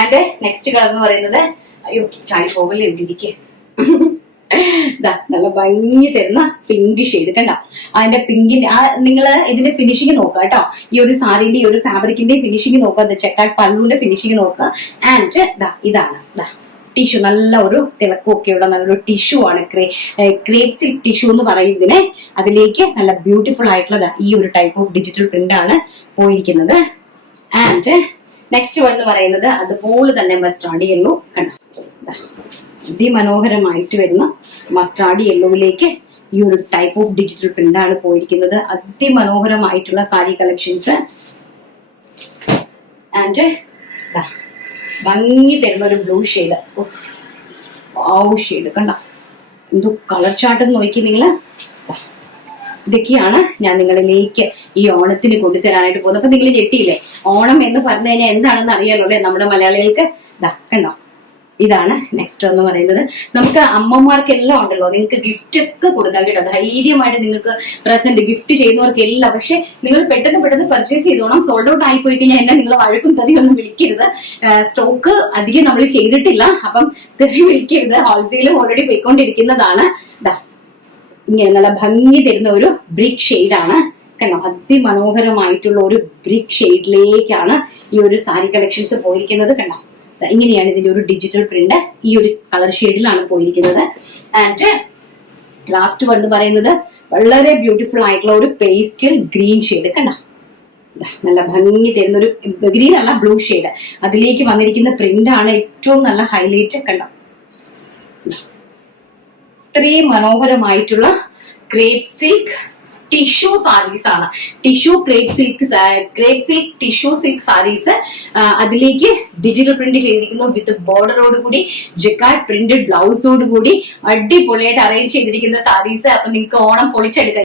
And next colour എന്ന് പറയുന്നത് അയ്യോ ചാടി പോകല്ലേ ഇവിടെ ഇരിക്കെ നല്ല ഭംഗി തരുന്ന പിങ്ക് ഷെയ്ഡ് കണ്ട. അതിന്റെ പിങ്കിന്റെ നിങ്ങള് ഇതിന്റെ ഫിനിഷിങ് നോക്കുക കേട്ടോ. ഈ ഒരു സാരിന്റെ ഈ ഒരു ഫാബ്രിക്കിന്റെ ഫിനിഷിങ് നോക്കുക, ചെക്കാട്ട് പല്ലുവിന്റെ ഫിനിഷിങ് നോക്കുക. ആൻഡ് ഇതാണ് ടിഷ്യൂ, നല്ല ഒരു തിളക്കമൊക്കെയുള്ള നല്ലൊരു ടിഷ്യൂ ആണ്. ക്രേപ്പ് സിൽക്ക് ടിഷ്യൂ എന്ന് പറയുന്നതിന് അതിലേക്ക് നല്ല ബ്യൂട്ടിഫുൾ ആയിട്ടുള്ള ഈ ഒരു ടൈപ്പ് ഓഫ് ഡിജിറ്റൽ പ്രിന്റ് ആണ് പോയിരിക്കുന്നത്. ആൻഡ് നെക്സ്റ്റ് വൺ എന്ന് പറയുന്നത് അതുപോലെ തന്നെ മസ്റ്റാർഡ് യെല്ലോ കണ്ടോ, അതിമനോഹരമായിട്ട് വരുന്ന മസ്റ്റാർഡ് യെല്ലോയിലേക്ക് ഈ ഒരു ടൈപ്പ് ഓഫ് ഡിജിറ്റൽ പ്രിന്റ് ആണ് പോയിരിക്കുന്നത്. അതിമനോഹരമായിട്ടുള്ള സാരി കളക്ഷൻസ്. ആൻഡ് ഭംഗി തരുന്ന ഒരു ബ്ലൂ ഷെയ്ഡ്, ഷെയ്ഡ് കണ്ട എന്തോ കളർ ചാർട്ട് നോക്കി നിങ്ങള്. ഇതൊക്കെയാണ് ഞാൻ നിങ്ങളിലേക്ക് ഈ ഓണത്തിന് കൊണ്ടുതരാനായിട്ട് പോകുന്നത്. അപ്പൊ നിങ്ങൾ ഞെട്ടിയില്ലേ, ഓണം എന്ന് പറഞ്ഞു കഴിഞ്ഞാൽ എന്താണെന്ന് അറിയാലോ അല്ലെ നമ്മുടെ മലയാളികൾക്ക്. കണ്ടോ, ഇതാണ് നെക്സ്റ്റ് എന്ന് പറയുന്നത്. നമുക്ക് അമ്മമാർക്കെല്ലാം ഉണ്ടല്ലോ, നിങ്ങൾക്ക് ഗിഫ്റ്റ് ഒക്കെ കൊടുക്കാൻ കേട്ടോ, ധൈര്യമായിട്ട് നിങ്ങൾക്ക് പ്രസന്റ് ഗിഫ്റ്റ് ചെയ്യുന്നവർക്കെല്ലാം. പക്ഷെ നിങ്ങൾ പെട്ടെന്ന് പർച്ചേസ് ചെയ്തോണം. സോൾഡ് ഔട്ട് ആയി പോയി കഴിഞ്ഞാൽ എന്നെ നിങ്ങൾ വഴക്കും തതിയൊന്നും വിളിക്കരുത്. സ്റ്റോക്ക് അധികം നമ്മൾ ചെയ്തിട്ടില്ല, അപ്പം തെറി വിളിക്കരുത്. ഹോൾസെയിലും ഓൾറെഡി പോയിക്കൊണ്ടിരിക്കുന്നതാണ്. ഇങ്ങനെ നല്ല ഭംഗി തരുന്ന ഒരു ബ്രിക്ക് ഷെയ്ഡാണ് കണ്ടോ, അതിമനോഹരമായിട്ടുള്ള ഒരു ബ്രിക്ക് ഷെയ്ഡിലേക്കാണ് ഈ ഒരു സാരി കളക്ഷൻസ് പോയിരിക്കുന്നത് കണ്ടോ. ഇങ്ങനെയാണ് ഇതിന്റെ ഒരു ഡിജിറ്റൽ പ്രിന്റ്, ഈ ഒരു കളർ ഷെയ്ഡിലാണ് പോയിരിക്കുന്നത്. ആൻഡ് ലാസ്റ്റ് വൺ എന്ന് പറയുന്നത് വളരെ ബ്യൂട്ടിഫുൾ ആയിട്ടുള്ള ഒരു പേസ്റ്റൽ ഗ്രീൻ ഷെയ്ഡ് കണ്ടോ, നല്ല ഭംഗി തരുന്ന ഒരു ഗ്രീൻ അല്ല ബ്ലൂ ഷെയ്ഡ്. അതിലേക്ക് വന്നിരിക്കുന്ന പ്രിന്റ് ആണ് ഏറ്റവും നല്ല ഹൈലൈറ്റ് കണ്ടോ. ഇത്രയും മനോഹരമായിട്ടുള്ള ക്രേപ്പ് സിൽക്ക് ടിഷ്യൂ സാരീസ് ആണ്. Tissue crepe silk tissue silk saris. അതിലേക്ക് ഡിജിറ്റൽ പ്രിന്റ് ചെയ്തിരിക്കുന്നു വിത്ത് ബോർഡറോട് കൂടി, ജക്കാർഡ് പ്രിന്റഡ് ബ്ലൗസോട് കൂടി അടിപൊളിയായിട്ട് അറേഞ്ച് ചെയ്തിരിക്കുന്ന സാരീസ്. അപ്പൊ നിങ്ങൾക്ക് ഓണം പൊളിച്ചെടുക്കാം.